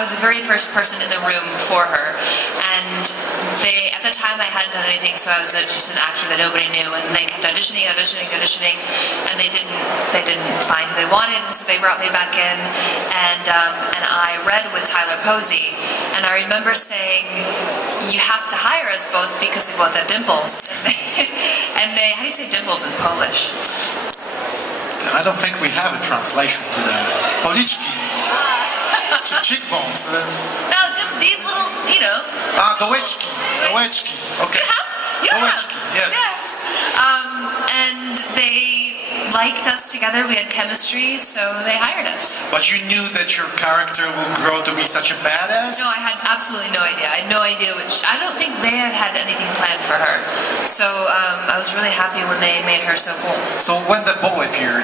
I was the very first person in the room for her, and at the time I hadn't done anything, so I was just an actor that nobody knew, and they kept auditioning, and they didn't find who they wanted, and so they brought me back in, and I read with Tyler Posey, and I remember saying, you have to hire us both because we both have dimples. And how do you say dimples in Polish? I don't think we have a translation to that. Policzki. Cheekbones. No, these little, dołeczki. Dołeczki. Okay. Dołeczki, yes. And they liked us together. We had chemistry, so they hired us. But you knew that your character will grow to be such a badass? No, I had absolutely no idea. I had no idea I don't think they had anything planned for her. So I was really happy when they made her so cool. So when the bow appeared?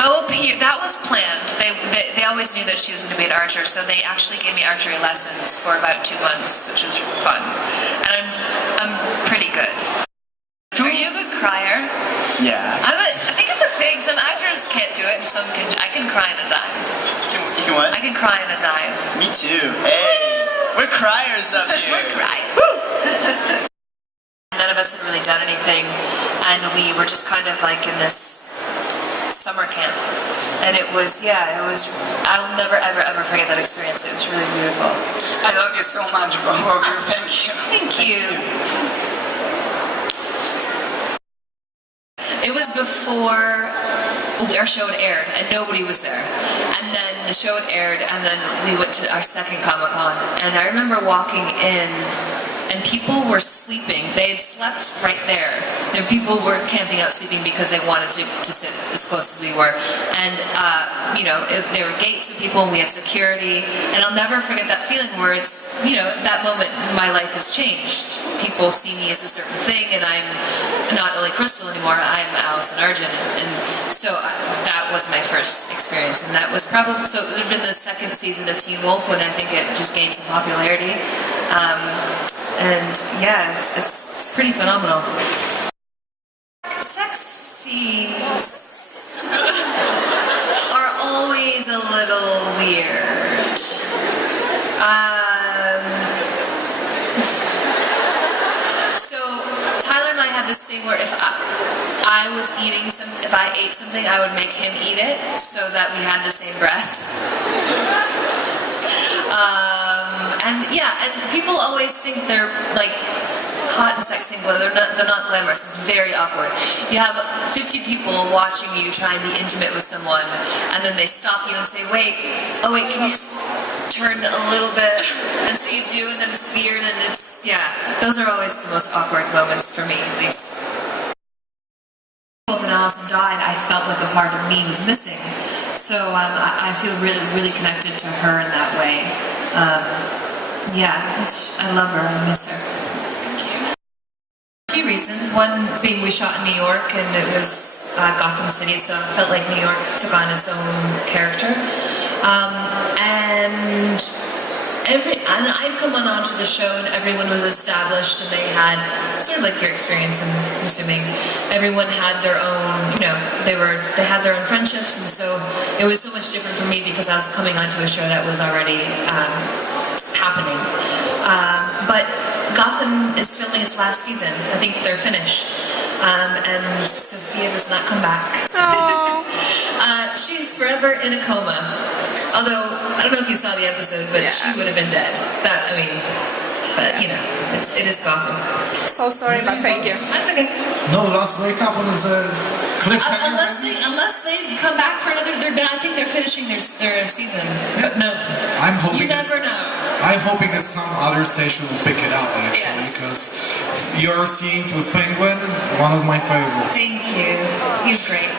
Bow appeared, that was planned. They always knew that she was going to be an archer, so they actually gave me archery lessons for about 2 months, which was fun. And I'm pretty good. Are you a good crier? Yeah. I think it's a thing. Some actors can't do it, and some can. I can cry on a dime. You can what? I can cry on a dime. Me too. Hey, we're criers up here. We're crying. Woo! None of us had really done anything, and we were just kind of like in this summer camp. And it was, I'll never, ever forget that experience. It was really beautiful. I love you so much, both of you. Thank you. Thank you. It was before our show had aired, and nobody was there. And then the show had aired, and then we went to our second ComicCon. And I remember walking in, and people were sleeping. They had slept right there. People were camping out sleeping because they wanted to sit as close as we were. And, there were gates of people, and we had security. And I'll never forget that feeling where it's, that moment my life has changed. People see me as a certain thing, and I'm not only Crystal anymore, I'm Allison Argent. And so that was my first experience. And that was probably, so it had been the second season of Teen Wolf when I think it just gained some popularity. And yeah, it's pretty phenomenal. Sex scenes are always a little weird. So Tyler and I had this thing where if I was eating something, if I ate something, I would make him eat it so that we had the same breath. And people always think they're like hot and sexy, but they're not glamorous. It's very awkward. You have 50 people watching you try and be intimate with someone, and then they stop you and say, wait, can you just turn a little bit? And so you do, and then it's weird, and those are always the most awkward moments for me, at least. When Allison died, I felt like a part of me was missing. So I feel really, really connected to her in that way. I love her. I miss her. Thank you. A few reasons. One being we shot in New York, and it was Gotham City, so it felt like New York took on its own character. And I'd come onto the show, and everyone was established, and they had sort of like your experience. I'm assuming everyone had their own, they had their own friendships, and so it was so much different for me because I was coming onto a show that was already happening. But Gotham is filming its last season. I think they're finished, and Sofia does not come back. She's forever in a coma. Although, I don't know if you saw the episode, but she would have been dead. It is Gotham. So sorry, but thank you. That's okay. No last wake up on the cliffhanger. Unless they come back for another, I think they're finishing their season. No. I'm hoping you never know. I'm hoping that some other station will pick it up, actually, because your scenes with Penguin, one of my favorites. Thank you. He's great.